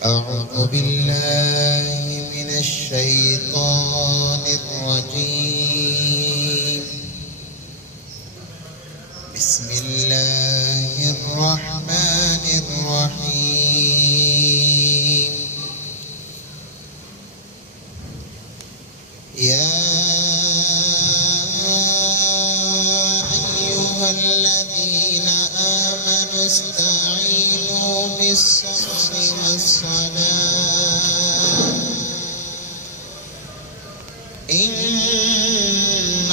أعوذ بالله من الشيطان الرجيم. بسم الله الرحمن الرحيم. يا أيها الذين آمنوا استعينوا بالصبر والصلاة إن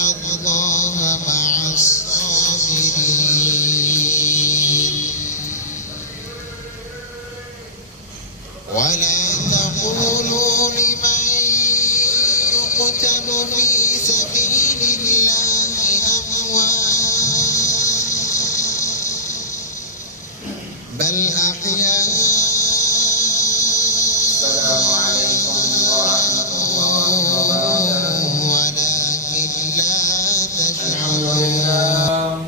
الله مع الصابرين. ولا تقولوا لمن يقتل في سبيل الله أموات بل أحياء. السلام عليكم ورحمة الله وبركاته. ولكن لا تشعرون.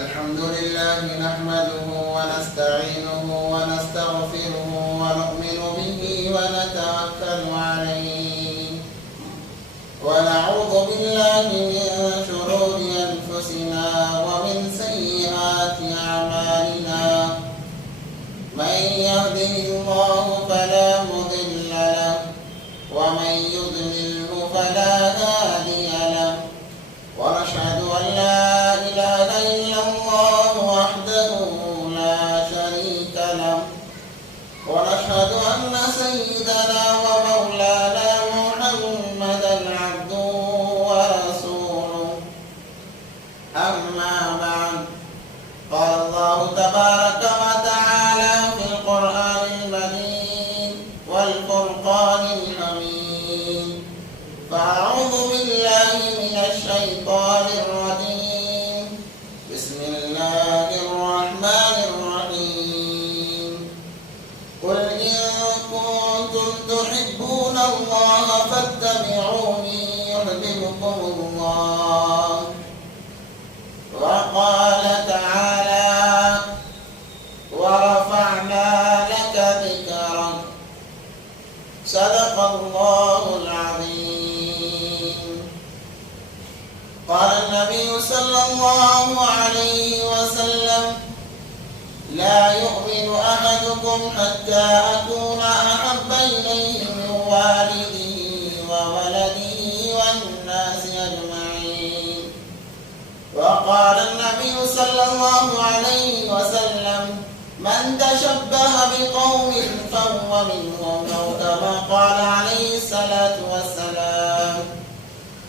الحمد لله نحمده ونستعينه ونستغفره ونؤمن به ونتوكل عليه ونعوذ بالله من شرور أنفسنا ومن سيئات أعمالنا. من يهده الله فلا مضل له ومن يضلله فلا هادي له. ونشهد أن لا إله إلا الله وحده لا شريك له. ونشهد أن سيدنا ومولانا محمدا عبده ورسوله. أما بعد، قال الله تبارك وتعالى في القرآن المجيد والفرقان الحميد: فأعوذ بالله من الشيطان الرجيم. بسم الله الرحمن الرحيم. قل إن كنتم تحبون الله فاتبعوني يحببكم الله. وقال تعالى: ورفعنا لك ذكرك. صدق الله العظيم. قال النبي صلى الله عليه وسلم: لا يؤمن أحدكم حتى أكون أحب إليه من والده وولده والناس أجمعين. وقال النبي صلى الله عليه وسلم: من تشبه بقوم فهو منهم، أو كما قال عليه الصلاة والسلام.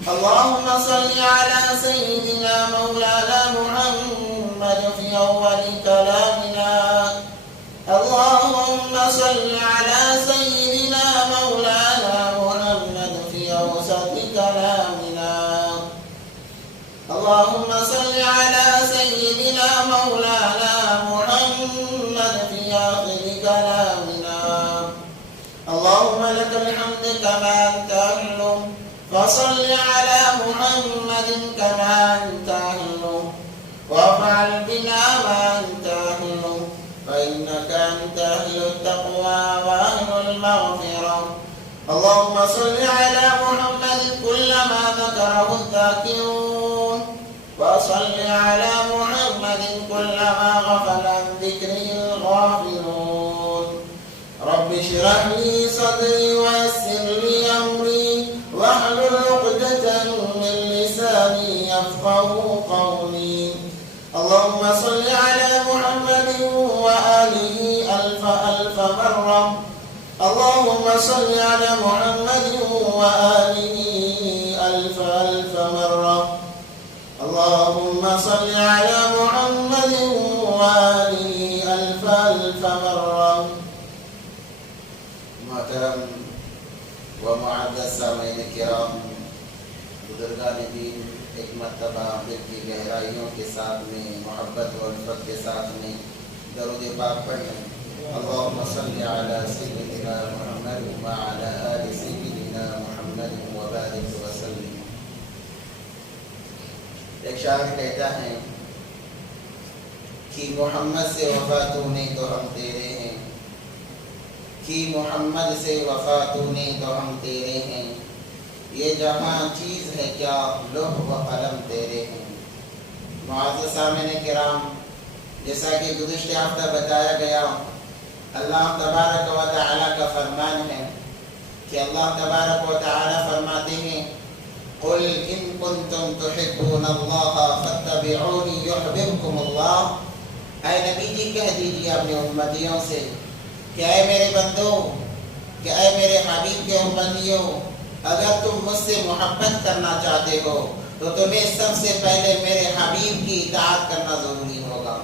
اللهم صل على سيدنا مولانا محمد في أول كلامنا. اللهم صل على سيدنا مولانا محمد في أوسط كلامنا. اللهم صل على سيدنا مولانا محمد في آخر كلامنا. اللهم لك الحمد كما أنت أهل، فصل على محمد كما أنت أهل، وافعل بنا ما أنت أهل، فإنك أنت أهل التقوى وأهل المغفرة. اللهم صل على محمد كلما ذكره الذاكرون، وصل على محمد كلما غفل عن ذكره الغافلون. رب اشرح لي صدري ويسر لي أمري واحلل عقدة من لساني يفقهوا قولي. اللهم صل على محمد وآله ألف ألف مرة. اللهم صل على محمد وآله ألف ألف مرة. اللهم صل على محمد وآله ألف ألف مرة. محترم ومعزز سامعین کرام، بزرگان دین، ایک مرتبہ دل کی گہرائیوں کے ساتھ میں، محبت و الفت کے ساتھ میں درود پاک پڑھیں. اللهم صل على سيدنا محمد وعلى آل سيدنا محمد وبارك وسلم. ایک شاعر کہتا ہے کہ محمد سے وفا تو نہیں تو ہم تیرے ہیں، کی محمد سے وفا تو نے تو ہم تیرے ہیں، یہ جہاں چیز ہے کیا لوح و قلم تیرے ہیں۔ معزز سامعین کرام، جیسا کہ گزشتہ ہفتہ بتایا گیا، اللہ تبارک و تعالی کا فرمان ہے کہ اللہ تبارک و تعالی فرماتے ہیں قل ان کنتم تحبون اللہ فاتبعونی یحببکم اللہ۔ اے نبی جی کہہ دیجیے اپنے امتیوں سے کہ اے میرے بندو، کہ اے میرے حبیب کے امتیوں، اگر تم مجھ سے محبت کرنا چاہتے ہو تو تمہیں سب سے پہلے میرے حبیب کی اطاعت کرنا ضروری ہوگا۔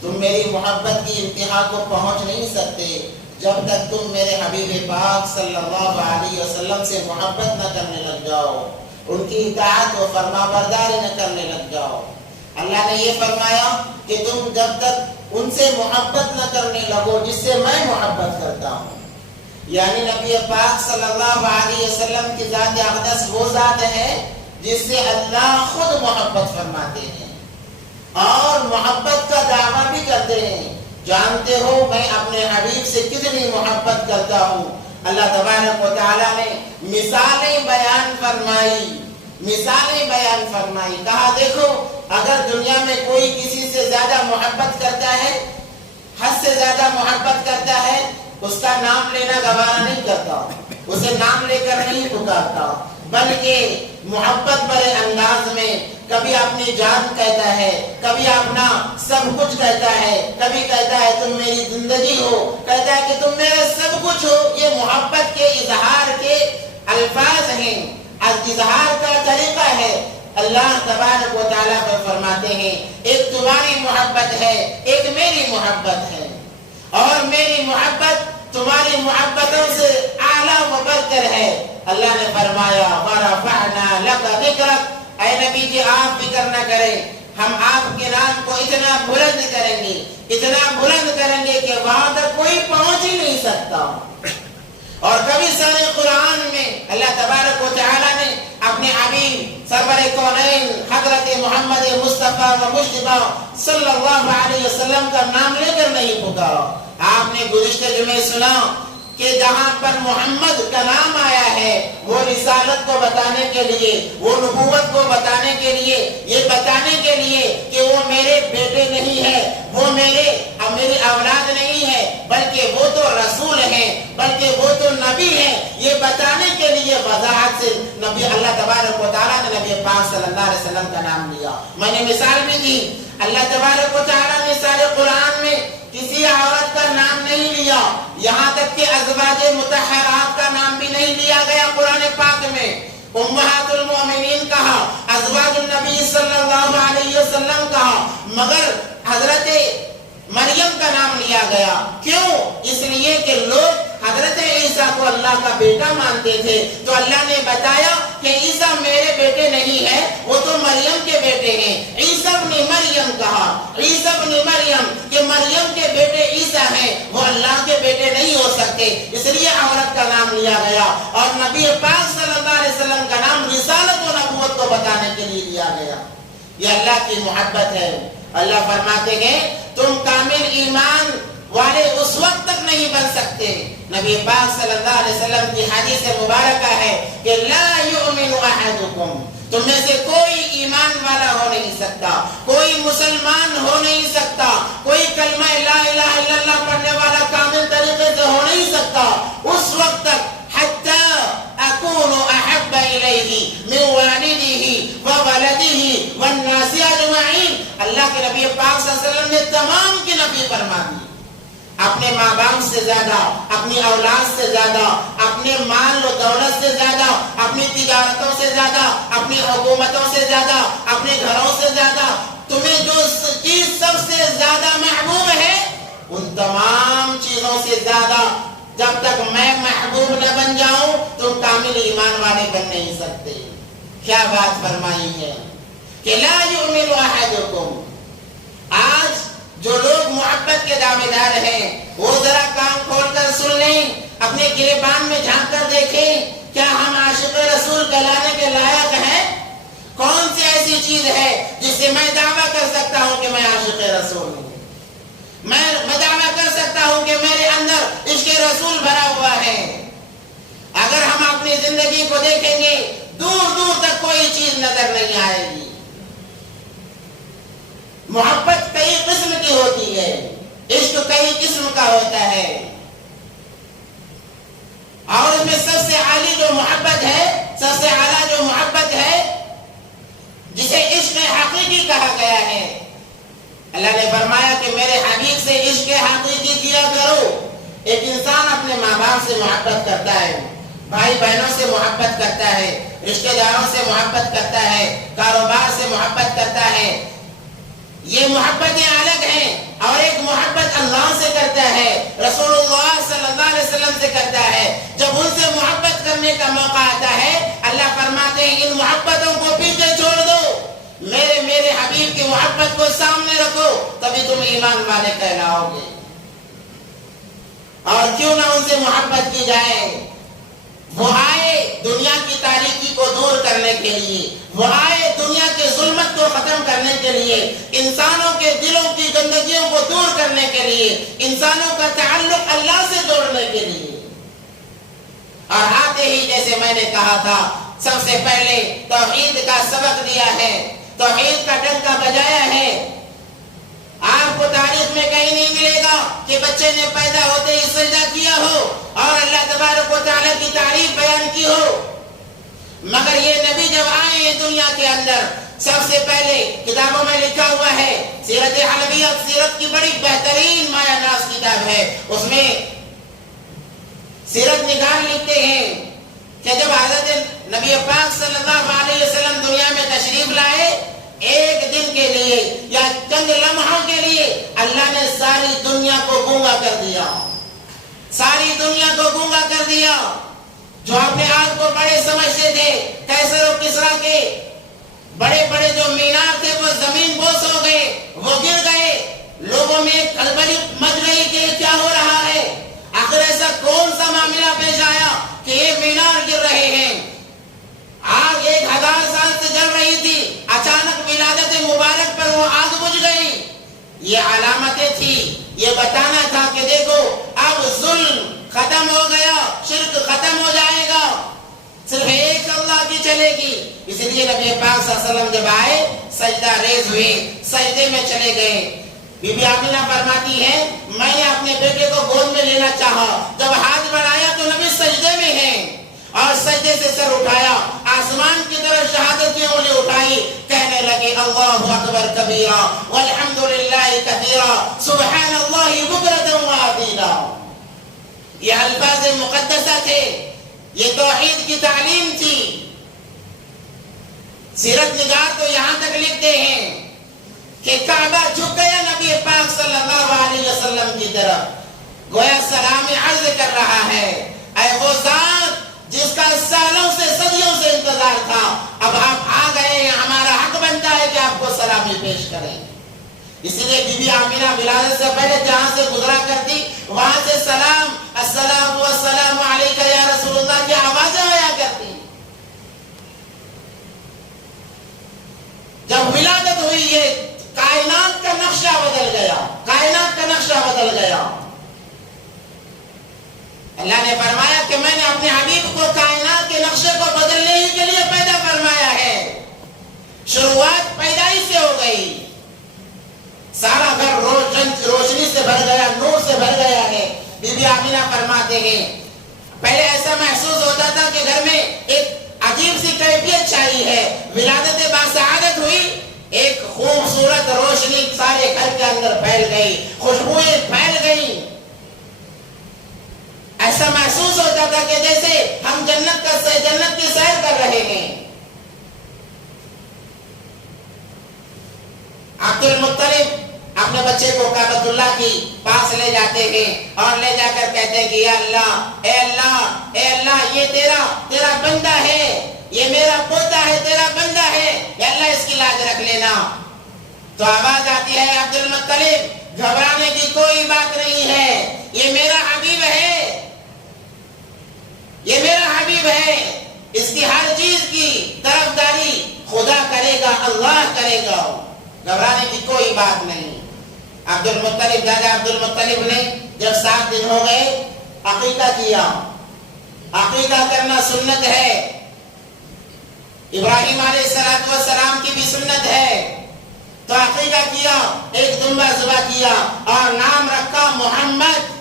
تم میری محبت کی انتہا کو پہنچ نہیں سکتے جب تک تم میرے حبیب پاک صلی اللہ علیہ وسلم سے محبت نہ کرنے لگ جاؤ، ان کی اطاعت و فرما برداری نہ کرنے لگ جاؤ۔ اللہ نے یہ فرمایا کہ تم جب تک ان سے محبت نہ کرنے لگو جس سے میں محبت کرتا ہوں، یعنی نبی پاک صلی اللہ علیہ وسلم کی ذات اقدس وہ ذات ہے جس سے اللہ خود محبت فرماتے ہیں اور محبت کا دعویٰ بھی کرتے ہیں۔ جانتے ہو میں اپنے حبیب سے کتنی محبت کرتا ہوں۔ اللہ تبارک و تعالیٰ نے مثالیں بیان فرمائی، کہا دیکھو اگر دنیا میں کوئی کسی سے زیادہ محبت کرتا ہے، حد سے زیادہ محبت کرتا ہے، اس کا نام لینا گوارا نہیں کرتا، اسے نام لے کر نہیں پکارتا، بلکہ محبت بڑے انداز میں کبھی اپنی جان کہتا ہے، کبھی اپنا سب کچھ کہتا ہے، کبھی کہتا ہے تم میری زندگی ہو، کہتا ہے کہ تم میرے سب کچھ ہو۔ یہ محبت کے اظہار کے الفاظ ہیں، اظہار کا طریقہ ہے۔ اللہ تبارک و تعالیٰ پر فرماتے ہیں ایک تمہاری محبت ہے، ایک میری محبت ہے، اور میری محبت تمہاری محبتوں سے اعلیٰ و برتر ہے۔ اللہ نے فرمایا وَرَفَعْنَا لَكَ ذِكْرَكَ، اے نبی جی آپ فکر نہ کریں، ہم آپ کے نام کو اتنا بلند کریں گے، اتنا بلند کریں گے کہ وہاں تک کوئی پہنچ ہی نہیں سکتا۔ اور کبھی سارے قرآن میں اللہ تبارک و تعالیٰ نے اپنے حبیب سرور کونین حضرت محمد مصطفیٰ و مجتبیٰ صلی اللہ علیہ وسلم کا نام لے کر نہیں پکارا۔ آپ نے گزشتہ جمعے سنا کہ جہاں پر محمد کا نام آیا ہے وہ رسالت کو بتانے کے لیے، وہ نبوت کو بتانے کے لیے، یہ بتانے کے لیے کہ وہ میرے بیٹے نہیں ہے، وہ میری اولاد نہیں ہے، بلکہ وہ تو رسول ہیں، بلکہ وہ تو نبی ہیں، یہ بتانے کے لیے وضاحت سے نبی اللہ تبارک و تعالیٰ نے نبی پاک صلی اللہ علیہ وسلم کا نام لیا۔ میں نے مثال بھی دی، اللہ تبارک و تعالیٰ نے سارے قرآن میں کسی عورت کا نام نہیں لیا، یہاں تک کہ ازواج مطہرات کا نام بھی نہیں لیا گیا قرآن پاک میں۔ امہات المؤمنین کہا، ازواج النبی صلی اللہ علیہ وسلم کہا، مگر حضرت مریم کا نام لیا گیا۔ کیوں؟ اس لیے کہ لوگ حضرت عیسیٰ کو اللہ کا بیٹا مانتے تھے، تو اللہ نے بتایا کہ عیسیٰ میرے بیٹے نہیں ہیں، وہ تو مریم کے بیٹے ہیں۔ عیسیٰ ابن مریم کہا، عیسیٰ ابن مریم کہ مریم کے بیٹے عیسیٰ ہیں، وہ اللہ کے بیٹے نہیں ہو سکتے، اس لیے عورت کا نام لیا گیا۔ اور نبی پاک صلی اللہ علیہ وسلم کا نام رسالت و نبوت کو بتانے کے لیے لیا گیا۔ یہ اللہ کی محبت ہے۔ اللہ فرماتے ہیں تم کامل ایمان والے اس وقت تک نہیں بن سکتے۔ نبی پاک صلی اللہ علیہ وسلم کی حدیث مبارکہ ہے کہ لا یؤمن احدکم، تم میں سے کوئی ایمان والا ہو نہیں سکتا، کوئی مسلمان ہو نہیں سکتا، کوئی کلمہ لا الہ الا اللہ پڑھنے والا کامل طریقے سے ہو نہیں سکتا اس وقت تک حتی اکون احب الیہ من والدہ وولدہ والناس اجمعین۔ اللہ کے نبی پاک صلی اللہ علیہ وسلم نے تمام کی نفی فرما دی، اپنے ماں باپ سے زیادہ، اپنی اولاد سے زیادہ، اپنے مال و دولت سے زیادہ، اپنی تجارتوں سے زیادہ، اپنی حکومتوں سے زیادہ، اپنے گھروں سے زیادہ، تمہیں جو چیز سب سے زیادہ محبوب ہے ان تمام چیزوں سے زیادہ جب تک میں محبوب نہ بن جاؤں تم کامل ایمان والے بن نہیں سکتے۔ کیا بات فرمائی ہے کہ لا یؤمن احدکم۔ آج جو لوگ محبت کے دعوے دار ہیں وہ ذرا کان کھول کر سن لیں، اپنے گریبان میں جھانک کر دیکھیں، کیا ہم عاشق رسول کہلانے کے لائق ہیں؟ کون سی ایسی چیز ہے جس سے میں دعویٰ کر سکتا ہوں کہ میں عاشق رسول ہوں؟ میں دعویٰ کر سکتا ہوں کہ میرے اندر عشق رسول بھرا اپنی زندگی کو دیکھیں گے دور دور تک کوئی چیز نظر نہیں آئے گی. محبت کئی قسم کی ہوتی ہے، عشق کئی قسم کا ہوتا ہے، اور اس میں سب سے عالی جو محبت ہے، سب سے اعلیٰ جو محبت ہے، جسے عشق حقیقی کہا گیا ہے. اللہ نے فرمایا کہ میرے حبیب سے عشق حقیقی کیا کرو. ایک انسان اپنے ماں باپ سے محبت کرتا ہے، بھائی بہنوں سے محبت کرتا ہے، رشتہ داروں سے محبت کرتا ہے، کاروبار سے محبت کرتا ہے. یہ محبتیں الگ ہیں. اور ایک محبت اللہ سے کرتا ہے، رسول اللہ صلی اللہ علیہ وسلم سے کرتا ہے. جب ان سے محبت کرنے کا موقع آتا ہے، اللہ فرماتے ہیں ان محبتوں کو پیچھے چھوڑ دو، میرے حبیب کی محبت کو سامنے رکھو، تبھی تم ایمان والے کہلاؤ گے. اور کیوں نہ ان سے محبت کی جائے. وہ آئے دنیا کی تاریکی کو دور کرنے کے لیے، وہ آئے دنیا کے ظلمت کو ختم کرنے کے لیے، انسانوں کے دلوں کی گندگیوں کو دور کرنے کے لیے، انسانوں کا تعلق اللہ سے جوڑنے کے لیے. اور آتے ہی جیسے میں نے کہا تھا، سب سے پہلے توحید کا سبق دیا ہے، توحید کا ڈنکا بجایا ہے. آپ کو تاریخ میں کہیں نہیں ملے گا کہ بچے نے پیدا ہوتے ہی سجدہ کیا ہو اور اللہ تبارک و تعالیٰ کی تعریف بیان کی ہو. مگر یہ نبی جب آئے ہیں دنیا کے اندر، سب سے پہلے کتابوں میں لکھا ہوا ہے، سیرت حلبیہ سیرت کی بڑی بہترین مایہ ناز کتاب ہے. اس میں سیرت نگار لکھتے ہیں کہ جب حضرت نبی پاک صلی اللہ علیہ وسلم دنیا میں تشریف لائے، ایک دن کے لیے یا چند لمحوں کے لیے اللہ نے ساری دنیا کو گونگا کر دیا، ساری دنیا کو گونگا کر دیا. جو اپنے آپ کو بڑے سمجھتے تھے، کیسر و کسرا کے بڑے بڑے جو مینار تھے وہ زمین بوس ہو گئے، وہ گر گئے. لوگوں میں ایک کھلبلی مچ گئی کہ کیا ہو رہا ہے، آخر ایسا کون سا معاملہ پیش آیا کہ یہ مینار گر رہے ہیں. آگ 1000 سال سے جل رہی تھی، اچانک ولادت مبارک پر وہ آگ بجھ گئی. یہ علامتیں تھی، یہ بتانا تھا کہ دیکھو اب ظلم ختم ہو گیا، شرک ختم ہو جائے گا، صرف ایک اللہ کی چلے گی. اس لیے نبی پاک صلی اللہ علیہ وسلم جب آئے سجدہ ریز ہوئے، سجدے میں چلے گئے. بی بی آمینہ فرماتی ہے میں نے اپنے بیٹے کو گود میں لینا چاہا، جب ہاتھ بڑھایا تو نبی سجدے میں ہیں، اور سجدے سے سر اٹھایا، آسمان کی طرف شہادت کی انگلی اٹھائی، کہنے لگے اللہ اکبر کبیرا والحمدللہ کثیرا سبحان اللہ بکرۃ واسیلا. یہ الفاظ مقدسہ تھے، یہ توحید کی تعلیم تھی. سیرت نگار تو یہاں تک لکھتے ہیں کہ کعبہ جھک گیا نبی پاک صلی اللہ علیہ وسلم کی طرف، گویا سلام عرض کر رہا ہے، اے وہ ذات جس کا سالوں سے صدیوں سے انتظار تھا، اب آپ آ گئے ہیں، ہمارا حق بنتا ہے کہ آپ کو سلامی پیش کریں. اسی لیے بی بی آمینہ ولادت سے پہلے جہاں سے گزرا کرتی، وہاں سے سلام السلام والسلام علیک یا رسول اللہ کی آوازیں آیا کرتی. جب ولادت ہوئی ہے کائنات کا نقشہ بدل گیا، کائنات کا نقشہ بدل گیا. اللہ نے فرمایا کہ میں نے اپنے حبیب کو کائنات کے نقشے کو بدلنے ہی کے لیے پیدا فرمایا ہے. شروعات پیدائش سے ہو گئی، سارا گھر روشنی سے بھر گیا، نور سے بھر گیا ہے. بی بی آمینہ فرماتے ہیں پہلے ایسا محسوس ہوتا تھا کہ گھر میں ایک عجیب سی کیفیت چھائی ہے. ولادت باسعادت ہوئی، ایک خوبصورت روشنی سارے گھر کے اندر پھیل گئی، خوشبوئیں پھیل گئی. ایسا محسوس ہوتا تھا کہ جیسے ہم جنت کی سیر کر رہے ہیں. عبد المطلب اپنے بچے کو کعبۃ اللہ کی پاس لے جاتے ہیں اور لے جا کر کہتے ہیں کہ یا اللہ، اے اللہ، اے اللہ، یہ تیرا بندہ ہے، یہ میرا پوتا ہے، تیرا بندہ ہے، یا اللہ اس کی لاج رکھ لینا. تو آواز آتی ہے عبد المطلب گھبرانے کی کوئی بات نہیں ہے، یہ میرا حبیب ہے، یہ میرا حبیب ہے، اس کی ہر چیز کی طرفداری خدا کرے گا، اللہ کرے گا، گھبرانے کی کوئی بات نہیں. عبد المطلب، دادا عبد المطلب نے جب 7 دن ہو گئے عقیقہ کیا. عقیقہ کرنا سنت ہے، ابراہیم علیہ السلام کی بھی سنت ہے۔ تو عقیقہ کیا، ایک دمبا ذبح کیا اور نام رکھا محمد۔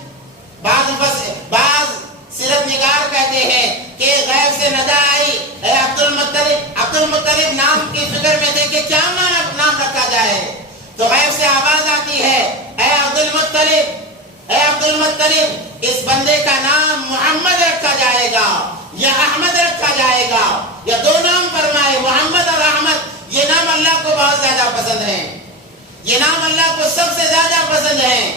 بعض سیرت نگار کہتے ہیں کہ غیب سے ندا آئی، اے عبد المطلب نام کی فکر میں تھے کہ کیا نام رکھا جائے، تو غیب سے آواز آتی ہے، اے عبد المطلب اس بندے کا نام محمد رکھا جائے گا یا احمد رکھا جائے گا، یا دو نام فرمائے، محمد اور احمد۔ یہ نام اللہ کو بہت زیادہ پسند ہیں، یہ نام اللہ کو سب سے زیادہ پسند ہیں۔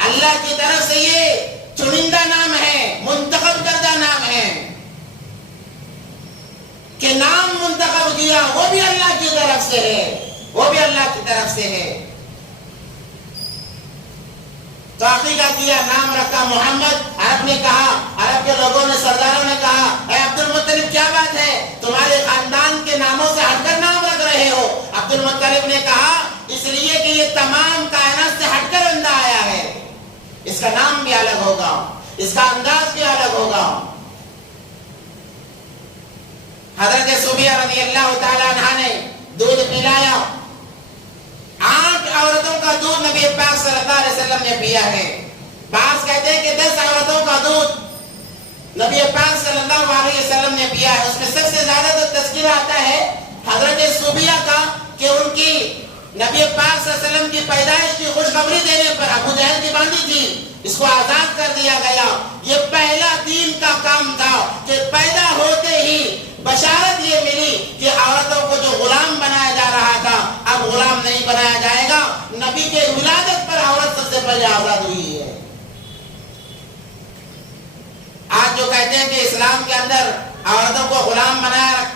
اللہ کی طرف سے یہ چنندہ نام ہے، منتخب کردہ نام ہے کہ نام منتخب کیا، وہ بھی اللہ کی طرف سے ہے، وہ بھی اللہ کی طرف سے ہے۔ تو عقیقہ کیا، نام رکھا محمد۔ عرب نے کہا، عرب کے لوگوں نے، سرداروں نے کہا، اے عبد المطلب کیا بات ہے، تمہارے خاندان کے ناموں سے ہٹ کر نام رکھ رہے ہو؟ عبد المطلب نے کہا، اس لیے کہ یہ تمام کائنات سے ہٹ کر بندہ آیا ہے، اس کا نام بھی الگ ہوگا، اس کا انداز بھی الگ ہوگا۔ حضرت صوفیہ رضی اللہ تعالیٰ عنہ نے دودھ پلایا، 8 عورتوں کا دودھ نبی پاک صلی اللہ علیہ وسلم نے پیا ہے۔ بعض کہتے ہیں کہ 10 عورتوں کا دودھ نبی پاک صلی اللہ علیہ وسلم نے پیا ہے۔ اس میں سب سے زیادہ تو تذکرہ آتا ہے حضرت صوفیہ کا کہ ان کی نبی پاک صلی اللہ علیہ وسلم کی پیدائش کی خوشخبری دینے پر ابو جہل کی باندھی تھی، اس کو آزاد کر دیا گیا۔ یہ پہلا دین کا کام تھا کہ پیدا ہوتے ہی بشارت یہ ملی کہ عورتوں کو جو غلام بنایا جا رہا تھا اب غلام نہیں بنایا جائے گا۔ نبی کے ولادت پر عورت سب سے پہلے آزاد ہوئی ہے۔ آج جو کہتے ہیں کہ اسلام کے اندر عورتوں کو غلام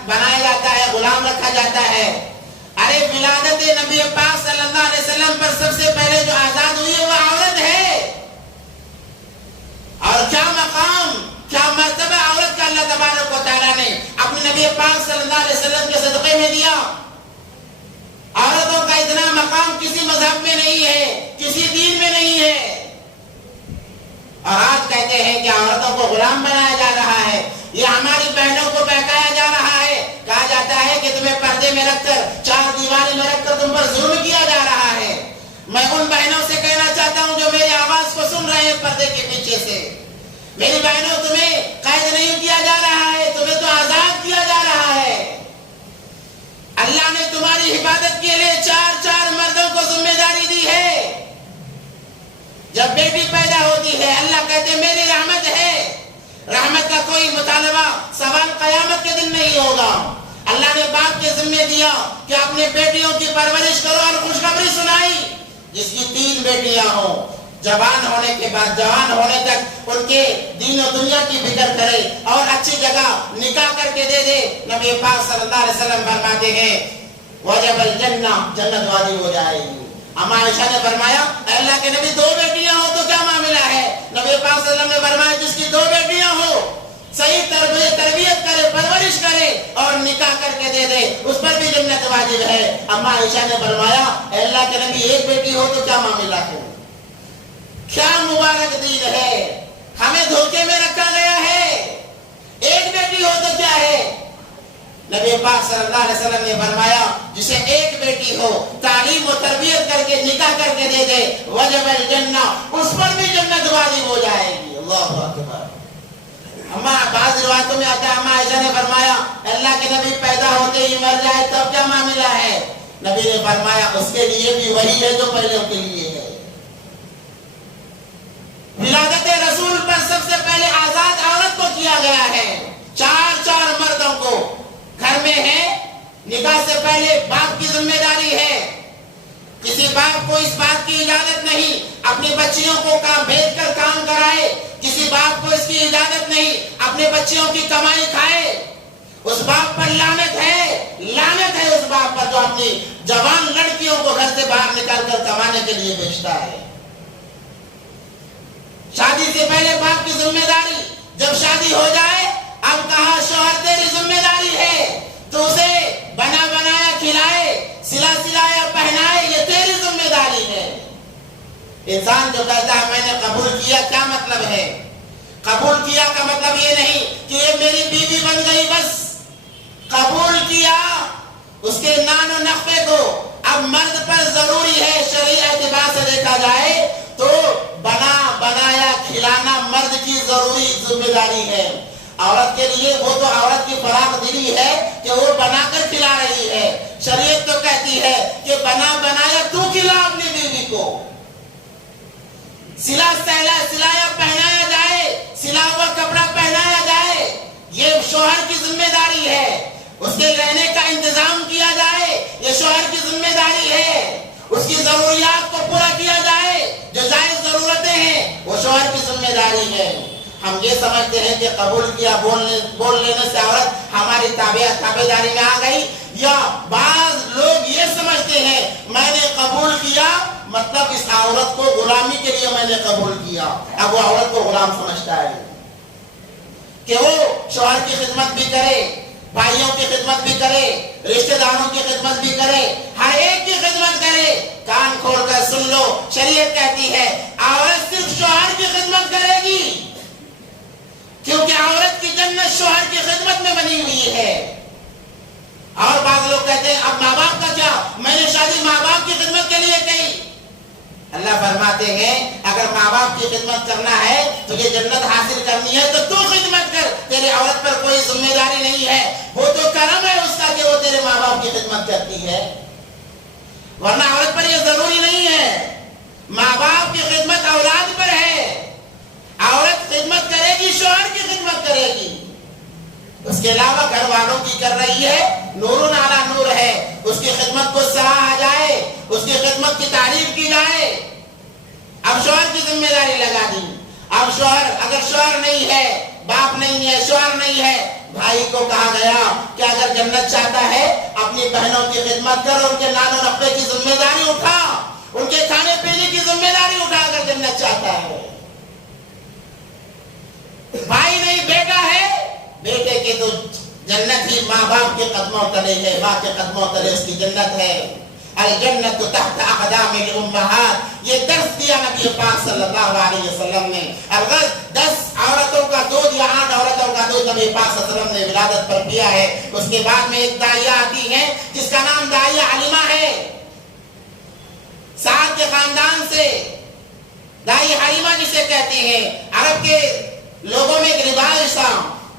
بنایا جاتا ہے، غلام رکھا جاتا ہے، ارے ولادت نبی پاک صلی اللہ علیہ وسلم پر سب سے پہلے جو آزاد ہوئی ہے وہ عورت ہے۔ اور کیا مقام، کیا مرتبہ عورت کا اللہ تبارک و تعالیٰ نے اپنے نبی پاک صلی اللہ علیہ وسلم کے صدقے میں دیا۔ عورتوں کا اتنا مقام کسی مذہب میں نہیں ہے، کسی دین میں نہیں ہے۔ اور آج کہتے ہیں کہ عورتوں کو غلام بنایا جا رہا ہے، یہ ہماری بہنوں کو بہکایا جا رہا ہے۔ کہا جاتا ہے کہ تمہیں پردے میں رکھ کر، چار دیواری میں رکھ کر تم پر ظلم کیا جا رہا ہے۔ میں ان بہنوں سے کہنا چاہتا ہوں جو میری آواز کو سن رہے ہیں پردے کے پیچھے سے، میری بہنوں تمہیں قید نہیں کیا جا رہا ہے، تمہیں تو آزاد کیا جا رہا ہے۔ اللہ نے تمہاری حفاظت کے لیے 4 مردوں کو ذمہ داری دی ہے۔ جب بیٹی پیدا ہوتی ہے اللہ کہتے ہیں میری رحمت ہے، رحمت کا کوئی مطالبہ سوال قیامت کے دن نہیں ہوگا۔ اللہ نے باپ کے ذمہ دیا کہ اپنے بیٹیوں کی پرورش کرو اور خوشخبری سنائی۔ جس کی 3 بیٹیاں ہوں، جوان ہونے کے بعد، جوان ہونے تک ان کے دین و دنیا کی فکر کرے اور اچھی جگہ نکاح کر کے دے دے۔ نبی پاک صلی اللہ علیہ وسلم فرماتے ہیں وجب الجنہ، جنت واجب ہو جائے گی۔ اما عائشہ نے فرمایا اللہ کے نبی 2 بیٹیاں ہو تو کیا معاملہ ہے؟ نبی پاک صلی اللہ علیہ وسلم نے فرمایا جس کی 2 بیٹیاں ہو، صحیح تربیت کرے، پرورش کرے اور نکاح کر کے دے دے، اس پر بھی جنت واجب ہے۔ اما عائشہ نے فرمایا اللہ کے نبی 1 بیٹی ہو تو کیا معاملہ ہے؟ کیا مبارک دین ہے، ہمیں دھوکے میں رکھا گیا ہے۔ 1 بیٹی ہو تو کیا ہے؟ نبی پاک صلی اللہ علیہ وسلم نے فرمایا جسے 1 بیٹی ہو، تعلیم و تربیت کر کے نکاح کر کے دے دے، وجب الجنہ، اس پر بھی جنت واجب ہو جائے گی۔ اللہ اکبر۔ اما بعض روایتوں میں آتا ہے اما عائشہ نے فرمایا اللہ کے نبی پیدا ہوتے ہی مر جائے تب کیا معاملہ ہے؟ نبی نے فرمایا اس کے لیے بھی وہی ہے جو پہلے کے لیے ہے۔ ولادت رسول پر سب سے پہلے آزاد عورت کو کیا گیا ہے، 4 مردوں کو گھر میں ہے۔ نکاح سے پہلے باپ کی ذمہ داری ہے، کسی باپ کو اس بات کی اجازت نہیں اپنی بچیوں کو بھیج کر کام کرائے، کسی باپ کو اس کی اجازت نہیں اپنے بچیوں کی کمائی کھائے۔ اس باپ پر لعنت ہے اس باپ پر جو اپنی جوان لڑکیوں کو گھر سے باہر نکال کر کمانے کے لیے بھیجتا ہے۔ شادی سے پہلے باپ کی ذمہ داری، جب شادی ہو جائے اب کہا شوہر تیری ذمہ داری ہے، تو اسے بنا بنایا کھلائے، سلایا پہنائے، یہ تیری ذمہ داری ہے۔ انسان جو کہتا ہے میں نے قبول کیا، کیا مطلب ہے؟ قبول کیا کا مطلب یہ نہیں کہ یہ میری بیوی بن گئی بس. قبول کیا اس کے نان و نخبے کو. اب مرد پر ضروری ہے شرعی اعتبار سے دیکھا جائے تو بنایا کھلانا مرد کی ضروری ذمہ داری ہے. عورت کے لیے وہ تو عورت کی فراخ دلی ہے کہ وہ بنا کر کھلا رہی ہے. شریعت تو کہتی ہے کہ بنایا تو کھلا اپنی بیوی کو. سلایا پہنایا جائے, سلا ہوا کپڑا پہنایا جائے, یہ شوہر کی ذمہ داری ہے. اس کے رہنے کا انتظام کیا جائے, یہ شوہر کی ذمہ داری ہے. اس کی ضروریات کو پورا کیا جائے, جو ظاہر ضرورتیں ہیں وہ شوہر کی ذمہ داری ہے. ہم یہ سمجھتے ہیں کہ قبول کیا بول لینے سے عورت ہماری تابع داری میں آ گئی, یا بعض لوگ یہ سمجھتے ہیں میں نے قبول کیا مطلب اس عورت کو غلامی کے لیے میں نے قبول کیا. اب وہ عورت کو غلام سمجھتا ہے کہ وہ شوہر کی خدمت بھی کرے, بھائیوں کی خدمت بھی کرے, رشتہ داروں کی خدمت بھی کرے, ہر ایک کی خدمت کرے. کان کھول کر سن لو, شریعت کہتی ہے عورت صرف شوہر کی خدمت کرے گی, کیونکہ عورت کی جنت شوہر کی خدمت میں بنی ہوئی ہے. اور بعض لوگ کہتے ہیں اب ماں باپ کا کیا, میں نے شادی ماں باپ کی خدمت کے لیے کی. اللہ فرماتے ہیں اگر ماں باپ کی خدمت کرنا ہے تو یہ جنت حاصل کرنی ہے تو خدمت کر, تیرے عورت پر کوئی ذمہ داری نہیں ہے. وہ تو کرم ہے اس کا کہ وہ تیرے ماں باپ کی خدمت کرتی ہے, ورنہ عورت پر یہ ضروری نہیں ہے. ماں باپ کی خدمت اولاد پر ہے. عورت خدمت کرے گی, شوہر کی خدمت کرے گی. اس کے علاوہ گھر والوں کی کر رہی ہے, نور علی نور ہے. اس کی خدمت کو سراہا جائے, اس کی خدمت کی تعریف کی جائے. اب شوہر کی ذمہ داری لگا دی. اب شوہر, اگر شوہر نہیں ہے, باپ نہیں ہے, شوہر نہیں ہے, بھائی کو کہا گیا کہ اگر جنت چاہتا ہے اپنی بہنوں کی خدمت کر, ان کے نان و نخبے کی ذمہ داری اٹھا, ان کے کھانے پینے کی ذمہ داری اٹھا اگر جنت چاہتا ہے. بھائی نہیں بیٹا ہے, بیٹے کی تو جنت ہی ماں باپ کے قدموں تلے ہے, ماں کے قدموں تلے اس کی جنت ہے. الجنت تحت اقدام الامہات, یہ درس دیا نبی پاک صلی اللہ علیہ وسلم نے. اگر 10 عورتوں کا دودھ یا 8 عورتوں کا دودھ نبی پاک صلی اللہ علیہ وسلم نے ولادت پر پیا ہے. اس کے بعد میں ایک داعیہ آتی ہے جس کا نام داعیہ علیمہ ہے, سعد کے خاندان سے. داعیہ حلیمہ جسے کہتے ہیں, عرب کے لوگوں میں ایک رواج تھا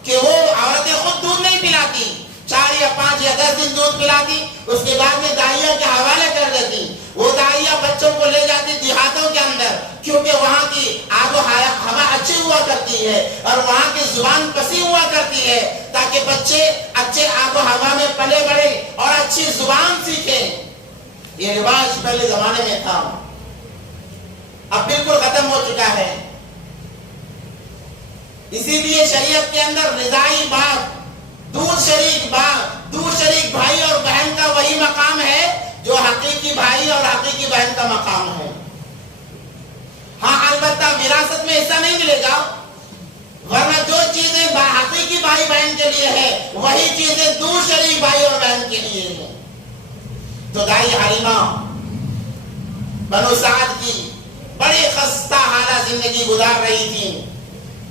کہ وہ عورتیں خود دودھ نہیں پلاتی, 4 یا 5 یا 10 دن دودھ پلاتی, اس کے بعد میں داعیہ کے حوالے کر دیتی. وہ داعیہ بچوں کو لے جاتی دیہاتوں کے اندر, کیونکہ وہاں کی آب و ہوا اچھی ہوا کرتی ہے اور وہاں کی زبان پسی ہوا کرتی ہے, تاکہ بچے اچھے آب و ہوا میں پلے بڑھے اور اچھی زبان سیکھیں. یہ رواج پہلے زمانے میں تھا, اب بالکل ختم ہو چکا ہے. اسی لیے شریعت کے اندر رضائی باپ, دودھ شریک باپ, دودھ شریک بھائی اور بہن کا وہی مقام ہے جو حقیقی بھائی اور حقیقی بہن کا مقام ہے. ہاں البتہ وراثت میں حصہ نہیں ملے گا, ورنہ جو چیزیں حقیقی بھائی بہن کے لیے ہے وہی چیزیں دودھ شریک بھائی اور بہن کے لیے ہے. تو داعیہ حلیمہ بنو سعد کی بڑی خستہ حالہ زندگی گزار رہی تھی.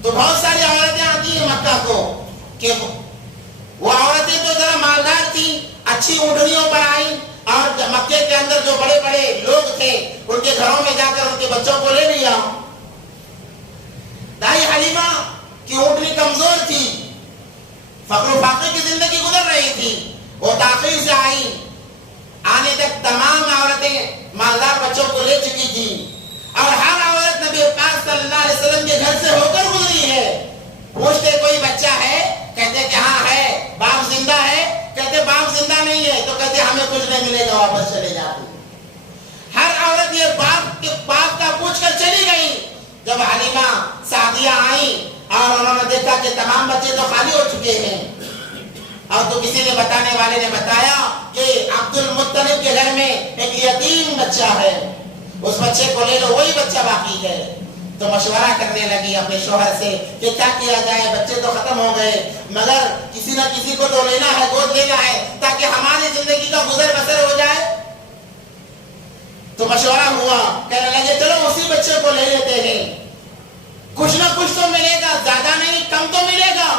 تو بہت ساری عورتیں آتی ہیں مکہ کو, کہ وہ عورتیں تو ذرا مالدار تھیں, اچھی اونٹنیوں پر آئیں, اور مکے کے اندر جو بڑے بڑے لوگ تھے ان کے گھروں میں جا کر ان کے بچوں کو لے لیا. داعیہ حلیمہ کی اونٹنی کمزور تھی, فقر و فاقے کی زندگی گزر رہی تھی. وہ تاخیر سے آئی, آنے تک تمام عورتیں مالدار بچوں کو لے چکی تھی, اور ہر عورت نبی پاک صلی اللہ علیہ وسلم کے گھر سے ہو کر گزری ہے. پوچھتے کوئی بچہ ہے, کہتے کہ ہاں ہے. باپ زندہ ہے, کہتے باپ زندہ نہیں ہے, تو کہتے ہمیں کچھ نہیں ملے گا, واپس چلے جاتے. ہر عورت یہ باپ کا پوچھ کر چلی گئی. جب حلیمہ سعدیہ آئی اور انہوں نے دیکھا کہ تمام بچے تو خالی ہو چکے ہیں, اور تو کسی نے بتانے والے نے بتایا کہ عبد المطلب کے گھر میں ایک یتیم بچہ ہے, اس بچے کو لے لو, وہی بچہ باقی ہے. تو مشورہ کرنے لگی اپنے شوہر سے کہ کیا کیا جائے, بچے تو ختم ہو گئے, مگر کسی نہ کسی کو تو لینا ہے, گود لینا ہے, تاکہ ہماری زندگی کا گزر بسر ہو جائے. تو مشورہ ہوا, کہنے لگے چلو اسی بچے کو لے لیتے ہیں, کچھ نہ کچھ تو ملے گا, زیادہ نہیں کم تو ملے گا،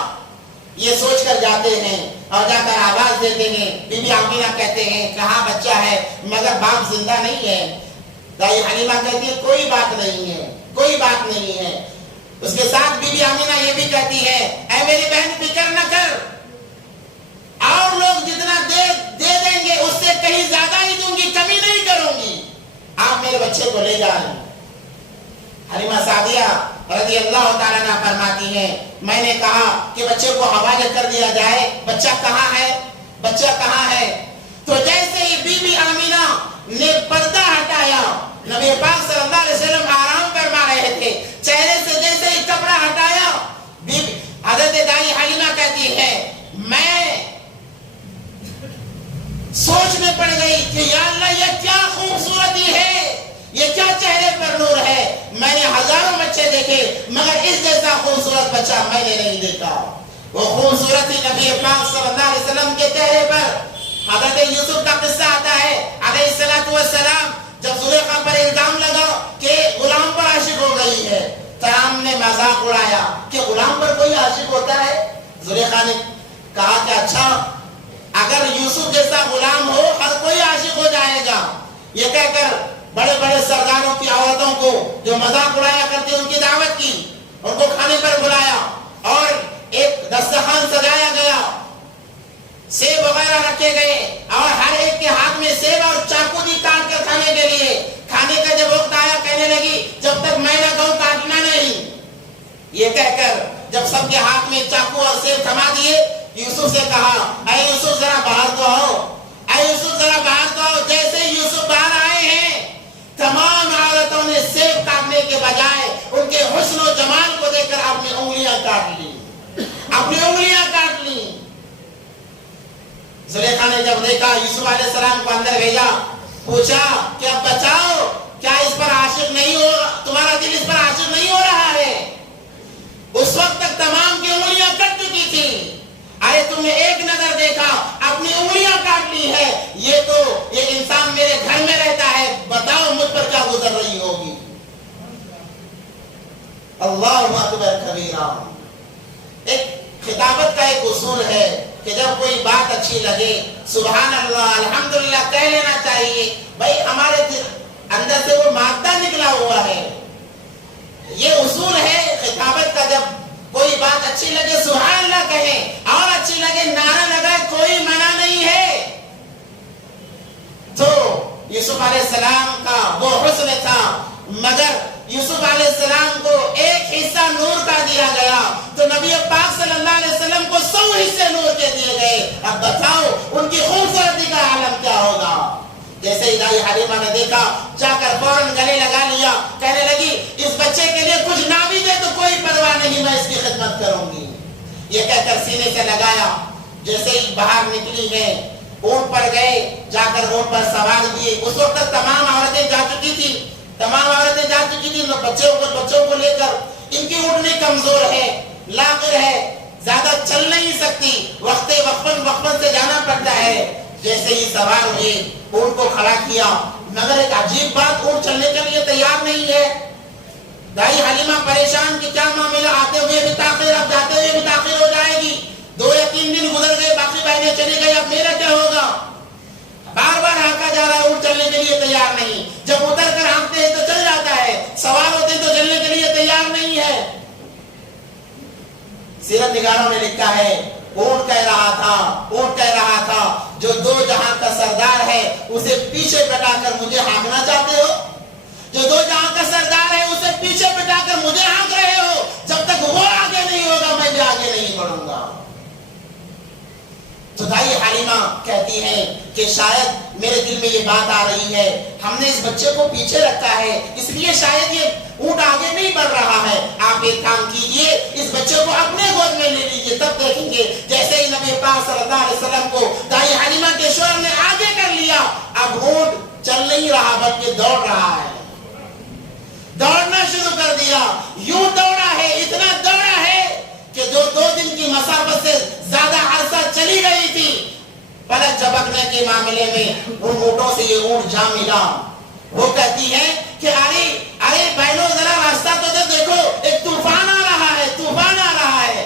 یہ سوچ کر جاتے ہیں اور جا کر آواز دیتے ہیں. بی بی آمینہ کہتے ہیں کہاں بچہ ہے مگر باپ زندہ نہیں ہے. دائی حلیمہ کہتی ہے کوئی بات نہیں ہے، کوئی بات نہیں ہے. اس کے ساتھ بی بی آمینہ یہ بھی کہتی ہے اے میری بہن فکر نہ کر، اور لوگ جتنا دے دیں گے اس سے کہیں زیادہ ہی دوں گی، کمی نہیں کروں گی، آپ میرے بچے کو لے جائیں. حلیمہ سعدیہ رضی اللہ تعالیٰ عنہ فرماتی ہیں میں نے کہا کہ بچے کو حوالے کر دیا جائے، بچہ کہاں ہے، بچہ کہاں ہے؟ تو جیسے ہی بی بی آمینہ نے پردہ ہٹایا، نبی پاک صلی اللہ علیہ وسلم آرام فرما رہے تھے، چہرے سے جیسے ہی کپڑا ہٹایا، حضرت دائی حلیمہ کہتی ہے میں سوچ میں پڑ گئی کہ یا اللہ یہ کیا خوبصورتی ہے، یہ کیا چہرے پر نور ہے. میں نے ہزاروں بچے دیکھے مگر اس جیسا خوبصورت بچہ میں نے نہیں دیکھا. وہ خوبصورتی نبی پاک صلی اللہ علیہ وسلم کے چہرے پر. حضرت یوسف کا قصہ آتا ہے علیہ الصلوۃ والسلام جب زلیخا پر الزام لگا کہ غلام پر عاشق ہو گئی ہے، سلام نے مذاق اڑایا کہ غلام پر کوئی عاشق ہوتا ہے. زلیخا نے کہا کہ اچھا اگر یوسف جیسا غلام ہو ہر کوئی عاشق ہو جائے گا. یہ کہہ کر بڑے بڑے سرداروں کی عورتوں کو جو مذاق اڑایا کرتے ان کی دعوت کی، ان کو کھانے پر بلایا اور ایک دسترخوان سجایا گیا، سیب وغیرہ رکھے گئے اور ہر ایک کے ہاتھ میں سیب اور چاقو دی کاٹ کر کھانے کے لیے. کھانے کا جب وقت آیا کہنے لگی جب تک میں نہ کہوں کاٹنا نہیں. یہ کہہ کر جب سب کے ہاتھ میں چاقو اور سیب تھما دیے، یوسف سے کہا اے یوسف ذرا باہر تو آؤ، اے یوسف ذرا باہر تو آؤ. جیسے یوسف باہر آئے ہیں تمام عورتوں نے سیب کاٹنے کے بجائے ان کے حسن و جمال کو دیکھ کر اپنی انگلیاں کاٹ لی، اپنی انگلیاں کاٹ لی. زلیخا نے جب دیکھا یوسف علیہ السلام کو اندر بھیجا، پوچھا کہ اب بچاؤ کیا اس پر عاشق نہیں ہو، تمہارا دل اس پر عاشق نہیں ہو رہا ہے؟ اس وقت تک تمام کی انگلیاں کٹ چکی تھی، ارے تم نے ایک نظر دیکھا اپنی انگلیاں کاٹ لی ہے. یہ انسان میرے گھر میں رہتا ہے، بتاؤ مجھ پر کیا گزر رہی ہوگی. اللہ اکبر کبیرہ. ایک خطابت کا ایک اصول ہے کہ جب کوئی بات اچھی لگے سبحان اللہ الحمدللہ کہہ لینا چاہیے. بھائی ہمارے اندر سے وہ مادہ نکلا ہوا ہے، یہ اصول ہے خطابت کا. جب کوئی بات اچھی لگے سبحان اللہ کہیں اور اچھی لگے نعرہ لگائے، کوئی منع نہیں ہے. تو یوسف علیہ السلام کا وہ حسن تھا مگر یوسف علیہ السلام کو ایک حصہ نور کا دیا گیا تو نبی پاک صلی اللہ علیہ وسلم کو 100 حصے نور کے دیے گئے. اب بتاؤ ان کی خوبصورتی کا عالم کیا ہوگا. جیسے ہی دائی حلیمہ نے دیکھا جا کر فوراً گلے لگا لیا، کہنے لگی اس بچے کے لیے کچھ نہ بھی دے تو کوئی پرواہ نہیں، میں اس کی خدمت کروں گی. یہ کہہ کر سینے سے لگایا. جیسے ہی باہر نکلی ہے اونٹ پر گئے، جا کر اونٹ پر سوار دیے. اس وقت تک تمام عورتیں جا چکی تھی، بچوں کو لے کر. ان کی اونٹنی کمزور ہے، لاغر ہے، زیادہ چل نہیں سکتی، وقفن سے جانا پڑتا ہے. جیسے ہی سوار ہوئے اونٹ کو کھڑا کیا مگر ایک عجیب بات، اونٹ چلنے کے لیے تیار نہیں ہے. دائی حلیمہ پریشان کہ کیا معاملہ، آتے ہوئے بھی تاخیر، اب جاتے ہوئے بھی تاخیر ہو جائے گی. 2 یا 3 دن گزر گئے، باقی بہنیں چلی گئی، اب میرا کیا ہوگا. بار بار ہانکا جا رہا ہے، اونٹ چلنے کے لیے تیار نہیں. جب اتر کر ہانکتے ہیں تو چل جاتا ہے، سوار ہوتے ہیں تو چلنے کے لیے تیار نہیں ہے. سیرت نگاروں نے لکھا ہے اونٹ کہہ رہا تھا جو 2 جہاں کا سردار ہے اسے پیچھے بٹا کر مجھے ہانکنا چاہتے ہو، جو 2 جہاں کا سردار ہے اسے پیچھے بٹا کر مجھے ہانک رہے ہو. جب تک وہ آگے نہیں ہوگا میں بھی آگے نہیں بڑھوں گا. تو دائی حلیمہ کہتی ہیں کہ شاید میرے دل میں یہ بات آ رہی ہے، ہم نے اس بچے کو پیچھے رکھا ہے اس لیے شاید یہ اونٹ آگے نہیں بڑھ رہا ہے. آپ ایک کام کیجئے، اس بچے کو اپنے گود میں لے لیجئے، تب دیکھیں گے. جیسے ہی نبی پاک صلی اللہ علیہ وسلم کو دائی حلیمہ کے شوہر نے آگے کر لیا، اب اونٹ چل نہیں رہا بلکہ دوڑ رہا ہے. دوڑنا شروع کر دیا، یوں دوڑا ہے، اتنا دوڑا ہے کہ جو 2 دن کی مسافت سے زیادہ عرصہ چلی گئی تھی، پلک جھپکنے کے معاملے میں ان اونٹوں سے یہ اونٹ جا ملا. وہ کہتی ہے کہ ارے بہنوں ذرا راستہ تو دیکھو، ایک طوفان آ رہا ہے.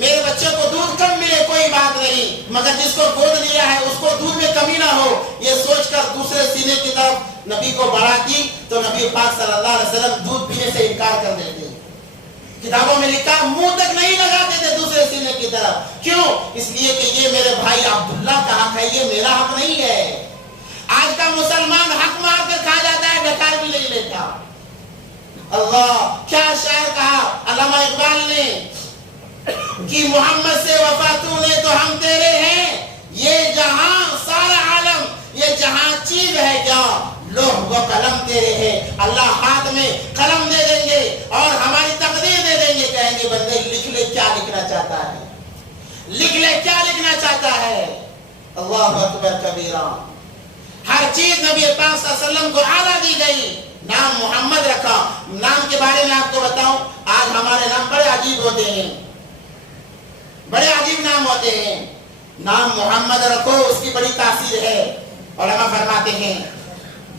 میرے بچے کو دودھ کم ملے کوئی بات نہیں، مگر جس کو گود لیا ہے اس کو دودھ میں کمی نہ ہو، یہ سوچ کر دوسرے سینے کی طرف نبی کو بڑھا کی تو نبی پاک صلی اللہ علیہ وسلم دودھ پینے سے انکار کر دیتے۔ کتابوں میں لکھا منہ تک نہیں لگاتے تھے دوسرے سینے کی طرف، کیوں؟ اس لیے کہ یہ میرے بھائی عبداللہ کا حق ہے، یہ میرا حق نہیں ہے۔ آج کا مسلمان حق مار کر کھا جاتا ہے، ڈکار بھی نہیں لیتا۔ اللہ کیا شاعر کہا علامہ اقبال نے کہ محمد سے وفا تو نے تو ہم تیرے ہیں، یہ جہاں سارا عالم یہ جہاں چیز ہے کیا، لوح و قلم تیرے ہیں۔ اللہ ہاتھ میں قلم دے دیں گے اور ہماری تقدیر دے دیں گے، کہیں گے بندے لکھ لے کیا لکھنا چاہتا ہے، لکھ لے کیا لکھنا چاہتا ہے۔ اللہ اکبر کبیرہ۔ ہر چیز نبی پاک صلی اللہ علیہ وسلم کو اعلیٰ دی گئی، نام محمد رکھا۔ نام کے بارے میں آپ کو بتاؤں، آج ہمارے نام بڑے عجیب ہوتے ہیں، بڑے عجیب نام ہوتے ہیں۔ نام محمد رکھو، اس کی بڑی تاثیر ہے۔ علماء فرماتے ہیں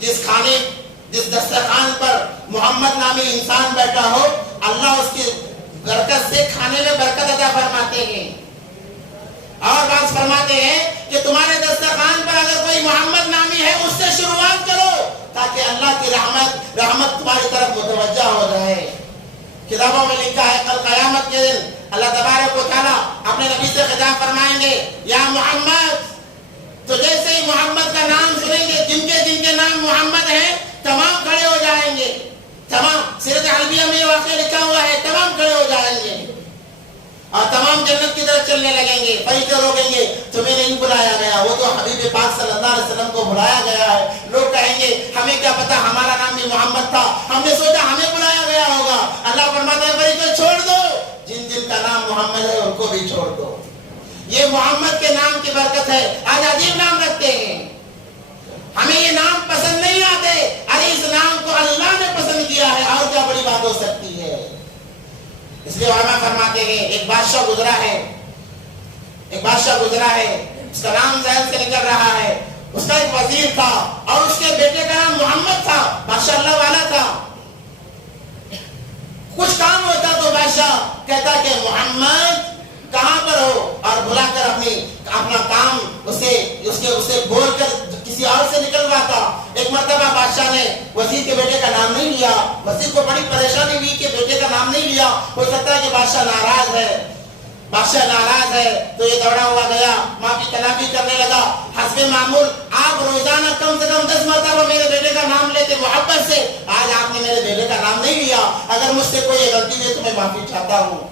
جس کھانے جس دسترخوان پر محمد نامی انسان بیٹھا ہو، اللہ اس کی برکت سے کھانے میں برکت عطا فرماتے ہیں۔ اور بعض فرماتے ہیں کہ تمہارے دسترخوان پر اگر کوئی محمد نامی ہے اس سے شروعات کرو تاکہ اللہ کی رحمت تمہاری طرف متوجہ ہو جائے۔ کتابوں میں لکھا ہے کل قیامت کے دن اللہ تبارک و تعالیٰ اپنے نبی سے خطاب فرمائیں گے، یا محمد، تو جیسے ہی محمد کا نام سنیں گے جن کے نام محمد ہیں تمام کھڑے ہو جائیں گے، تمام سیرت حلبیہ میں یہ واقعہ لکھا ہوا ہے، تمام کھڑے ہو جائیں گے اور تمام جنت کی طرف چلنے لگیں گے۔ فرشتے روکیں گے تمہیں نہیں بلایا گیا، وہ تو حبیب پاک صلی اللہ علیہ وسلم کو بلایا گیا ہے۔ لوگ کہیں گے ہمیں کیا پتا، ہمارا نام بھی محمد تھا، ہم نے سوچا ہمیں بلایا گیا ہوگا۔ اللہ فرماتا ہے فرشتے چھوڑ دو، جن کا نام محمد ہے ان کو بھی چھوڑ دو۔ یہ محمد کے نام کی برکت ہے۔ آج عجیب نام رکھتے ہیں، ہمیں یہ نام پسند نہیں آتے، ارے اس نام کو اللہ نے پسند کیا ہے، اور کیا بڑی بات ہو سکتی ہے۔ اس لیے علماء فرماتے ہیں ایک بادشاہ گزرا ہے، اس کا نام ذہن سے نکل رہا ہے، اس کا ایک وزیر تھا اور اس کے بیٹے کا نام محمد تھا، ماشاء اللہ والا تھا۔ کچھ کام ہوتا تو بادشاہ کہتا کہ محمد کہاں پر ہو، اور بلا کر اپنا کام اسے بول کر کسی اور سے نکلواتا۔ ایک مرتبہ بادشاہ نے وزیر کے بیٹے کا نام نہیں لیا، وزیر کو بڑی پریشانی ہوئی کہ بیٹے کا نام نہیں لیا، ہو سکتا ہے کہ بادشاہ ناراض ہے، تو یہ دوڑا ہوا گیا، معافی طلبی کرنے لگا۔ حسب معمول آپ روزانہ کم سے کم 10 مرتبہ میرے بیٹے کا نام لیتے محبت سے، آج آپ نے میرے بیٹے کا نام نہیں لیا، اگر مجھ سے کوئی غلطی ہوئی تو میں معافی چاہتا ہوں۔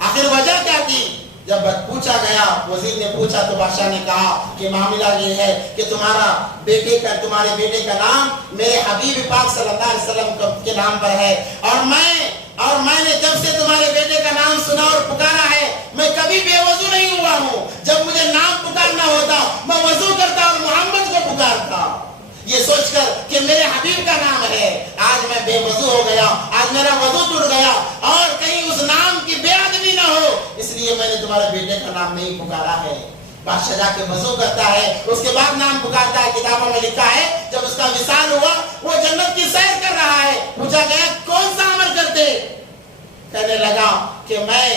آخر وجہ کیا تھی؟ جب پوچھا گیا، وزیر نے پوچھا تو بادشاہ نے کہا کہ معاملہ یہ ہے کہ تمہارے بیٹے کا نام میرے حبیب پاک صلی اللہ علیہ وسلم کے نام پر ہے، اور میں نے جب سے تمہارے بیٹے کا نام سنا اور پکارا ہے، میں کبھی بے وضو نہیں ہوا ہوں۔ جب مجھے نام پکارنا ہوتا میں وضو کرتا اور محمد کو پکارتا، یہ سوچ کر کہ میرے حبیب کا نام ہے۔ آج میں بے وضو ہو گیا، آج میرا وضو ٹوٹ گیا، اور کہیں اس نام کی بے ادبی نہ ہو، اس لیے میں نے تمہارے بیٹے کا نام نہیں پکارا ہے۔ بادشاہ جا کے وضو کرتا ہے، اس کے بعد نام پکارتا ہے۔ کتابوں میں لکھا ہے جب اس کا وصال ہوا وہ جنت کی سیر کر رہا ہے، پوچھا گیا کون سا عمل کرتے، کہنے لگا کہ میں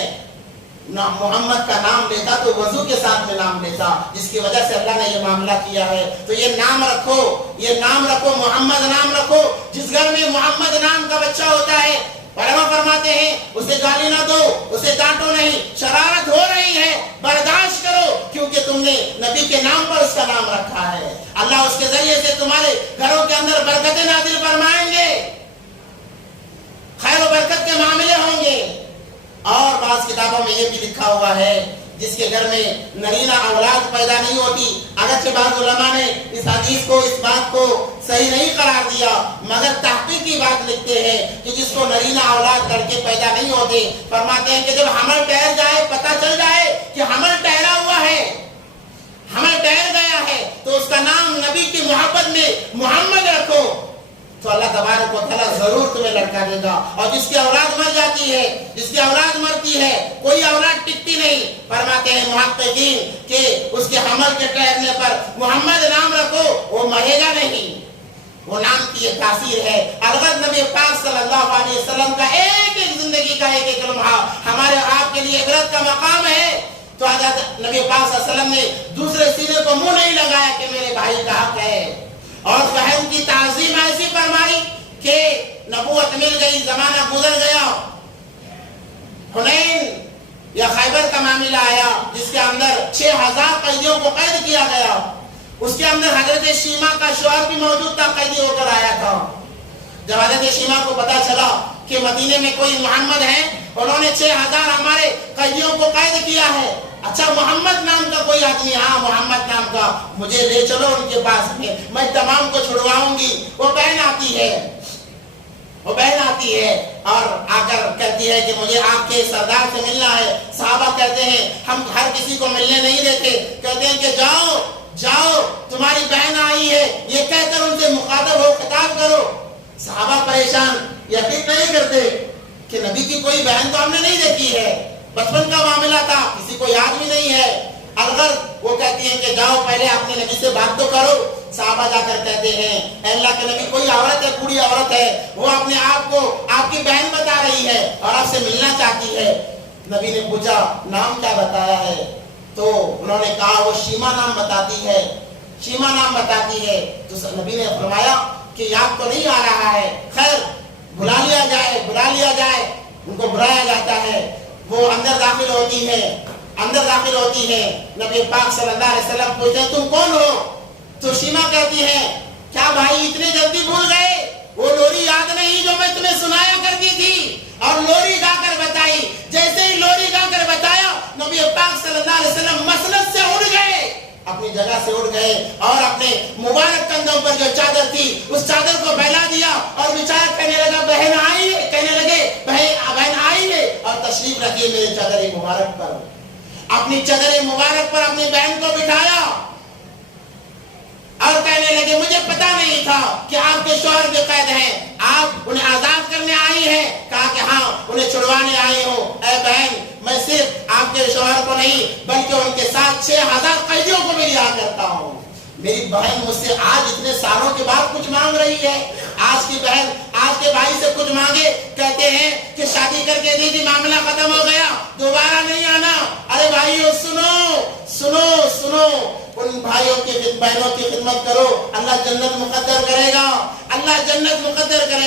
محمد کا نام لیتا تو وضو کے ساتھ میں نام لیتا، جس کی وجہ سے اللہ نے یہ معاملہ کیا ہے۔ تو یہ نام رکھو، محمد نام رکھو۔ جس گھر میں محمد نام کا بچہ ہوتا ہے، علماء فرماتے ہیں اسے گالی نہ دو، اسے ڈانٹو نہیں، شرارت ہو رہی ہے برداشت کرو، کیونکہ تم نے نبی کے نام پر اس کا نام رکھا ہے۔ اللہ اس کے ذریعے سے تمہارے گھروں کے اندر برکتیں نازل فرمائیں گے، خیر و برکت کے معاملے ہوں گے۔ اور بعض کتابوں میں یہ بھی لکھا ہوا ہے جس کے گھر میں نرینہ اولاد پیدا نہیں ہوتی، اگرچہ بعض علماء نے اس حدیث کو، اس بات کو صحیح نہیں قرار دیا، مگر تحقیق کی بات لکھتے ہیں کہ جس کو نرینہ اولاد لڑکے پیدا نہیں ہوتے، فرماتے ہیں کہ جب حمل ٹھہر جائے، پتہ چل جائے کہ حمل ٹھہرا ہوا ہے، حمل ٹھہر گیا ہے، تو اس کا نام نبی کی محبت میں محمد رکھو، تو اللہ تبارک و تعالیٰ ضرور تمہیں لڑکا دے گا۔ اور جس کی اولاد مر جاتی ہے، جس کی اولاد مرتی ہے، کوئی اولاد ٹکتی نہیں، فرماتے ہیں محققین کہ اس کے حمل کے ٹھہرنے پر محمد نام رکھو، وہ مرے گا نہیں، وہ نام کی یہ تاثیر ہے۔ الغرض نبی پاک صلی اللہ علیہ وسلم کا ایک زندگی کا ایک ایک لمحہ ہمارے آپ کے لیے عبرت کا مقام ہے. تو حضرت نبی پاک صلی اللہ علیہ وسلم نے دوسرے سینے کو منہ نہیں لگایا کہ میرے بھائی کا حق ہے، اور بہن کی تعظیم ایسی فرمائی کہ نبوت مل گئی، زمانہ گزر گیا. حنین یا خیبر کا معاملہ آیا جس کے اندر 6000 قیدیوں کو قید کیا گیا. اس کے اندر حضرت شیما کا شوہر بھی موجود تھا، قیدی ہو کر آیا تھا. جب حضرت شیما کو پتا چلا کہ مدینے میں کوئی محمد ہے، انہوں نے 6000 ہمارے قیدیوں کو قید کیا ہے. اچھا محمد نام کا کوئی آدمی، ہاں محمد نام کا، مجھے لے چلو ان کے پاس میں تمام کو چھڑواؤں گی. وہ بہن آتی ہے اور آ کر کہتی ہے کہ مجھے آپ کے سردار سے ملنا ہے. صحابہ کہتے ہیں ہم ہر کسی کو ملنے نہیں دیتے. کہتے ہیں کہ جاؤ تمہاری بہن آئی ہے، یہ کہہ کر ان سے مخاطب ہو، خطاب کرو. صحابہ پریشان، یقین نہیں کرتے کہ نبی کی کوئی بہن تو ہم نے نہیں دیکھی ہے، بچپن کا معاملہ تھا، کسی کو یاد بھی نہیں ہے. الغرض وہ کہتی ہیں کہ جاؤ پہلے اپنے نبی سے بات تو کرو. صحابہ جا کر کہتے ہیں اے اللہ کے نبی، کوئی عورت ہے، بوڑھی عورت ہے، وہ اپنے آپ کو آپ کی بہن بتا رہی ہے اور آپ سے ملنا چاہتی ہے. نبی نے پوچھا نام کیا بتایا ہے؟ تو انہوں نے کہا وہ شیما نام بتاتی ہے. تو نبی نے فرمایا کہ یاد تو نہیں آ رہا ہے، خیر بلا لیا جائے. ان کو بلایا جاتا ہے، وہ اندر داخل ہوتی ہے. نبی پاک صلی اللہ علیہ وسلم پوچھتے ہیں تم کون ہو؟ تو شیما کہتی ہے کیا بھائی اتنے جلدی بھول گئے؟ وہ لوری یاد نہیں جو میں تمہیں سنایا کرتی تھی؟ اور لوری گا کر بتائی. جیسے ہی لوری گا کر بتایا، نبی پاک صلی اللہ علیہ وسلم مسند سے اٹھ گئے، اپنی جگہ سے اٹھ گئے اور اپنے مبارک کندھوں پر جو چادر تھی اس چادر کو پھیلا دیا اور بیچارہ کہنے لگا بہن آئی ہے اور تشریف رکھیے میرے چادر مبارک پر. اپنی چادر مبارک پر اپنی بہن کو بٹھایا اور کہنے لگے مجھے پتا نہیں تھا کہ آپ کے شوہر بھی قید ہیں، آپ انہیں آزاد کرنے آئی ہیں. کہا کہ ہاں انہیں چھڑوانے آئی ہوں. اے بہن، میں صرف آپ کے شوہر کو نہیں بلکہ ان کے ساتھ 6000 قیدیوں کو بھی رہا کرتا ہوں. میری بہن مجھ سے آج اتنے سالوں کے بعد کچھ مانگ رہی ہے. آج کی بہن آج کے بھائی سے کچھ مانگے، کہتے ہیں کہ شادی کر کے دی معاملہ ختم ہو گیا، دوبارہ نہیں آنا. ارے بھائیو سنو، ان بھائیوں کی بہنوں کی خدمت کرو، اللہ جنت مقدر کرے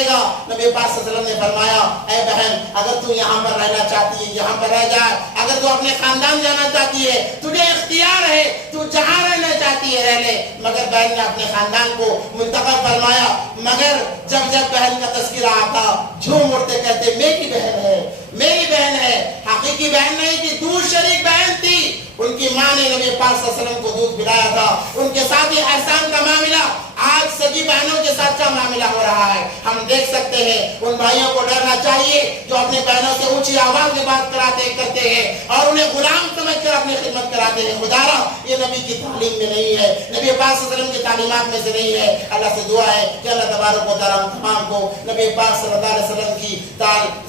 گا. نبی پاک صلی اللہ علیہ وسلم نے فرمایا اے بہن، اگر تو یہاں پر رہنا چاہتی ہے یہاں پر رہ جائے، اگر تو اپنے خاندان جانا چاہتی ہے تجھے اختیار ہے، تو جہاں رہنا چاہتی ہے رہ لے. مگر بہن نے اپنے خاندان کو منتقل فرمایا. مگر جب بہن کا تذکرہ آتا جھوم اٹھتے کہتے میری بہن ہے. حقیقی بہن نہیں تھی، دور شریک بہن تھی. ان کی ماں نے نبی پاک صلی اللہ علیہ وسلم کو دودھ پلایا تھا. ان کے ساتھ یہ احسان کا معاملہ آج سگی بہنوں کے ساتھ کا معاملہ ہو رہا ہے. ہم دیکھ سکتے ہیں ان بھائیوں کو ڈرنا چاہیے جو اپنے بہنوں سے اونچی آواز میں بات کرتے ہیں اور انہیں غلام سمجھ کر اپنی خدمت کراتے ہیں. خدارا یہ نبی کی تعلیم میں نہیں ہے، نبی پاک صلی اللہ علیہ وسلم کی تعلیمات میں سے نہیں ہے. اللہ سے دعا ہے کہ اللہ تبارک و تعالیٰ تمام کو نبی پاک صلی اللہ علیہ وسلم کی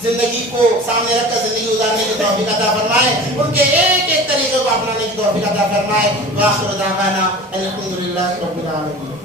زندگی کو سامنے رکھ کر زندگی گزارنے کی توفیق عطا فرمائے، ان کے ایک ایک طریقے کو اپنانے کی توفیق عطا فرمائے. وآخر دعوانا الحمدللہ رب العالمین.